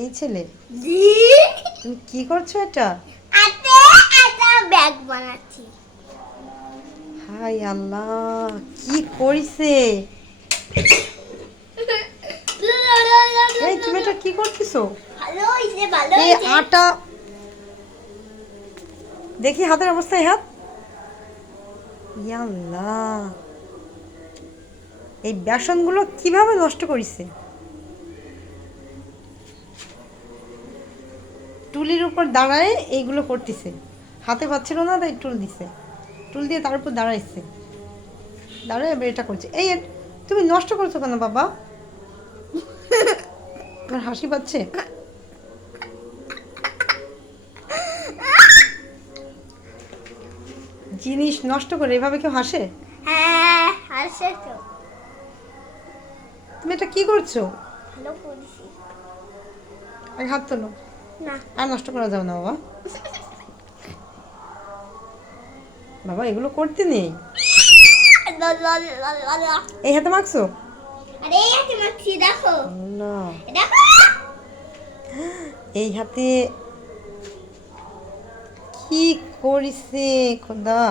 এই ছেলে জি তুমি কি করছো এটা? আতে এটা ব্যাগ বানাচ্ছি। হাই আল্লাহ, কি করিছে? এই তুমি এটা কি করতেছো? ভালো হইছে ভালো এই হইছে। আটা দেখি হাতের অবস্থা, এই হাত। ইয়া আল্লাহ, এই বেসনগুলো কিভাবে নষ্ট করিছে? টুলির উপর দাঁড়ায় এইগুলো করতেছে, হাতে পাচ্ছিল না তাই টুল দিছে, টুল দিয়ে তার উপর দাঁড়াইছে, দাঁড়ায় এবার এটা করছে। এই তুমি নষ্ট করছো কেন বাবা? তোমার হাসি পাচ্ছে? জিনিস নষ্ট করে এভাবে কেউ হাসে? হ্যাঁ হাসছে তো। তুমি এটা কি করছো? ভালো করেছি। আর হাত তোলো। না আর নষ্ট করা যাবে না বাবা। বাবা এগুলো করতে নেই। এই হাতে মাখছো? আরে এটা মাছি দেখো। না, দেখো এই হাতে কি করিছে খোদা।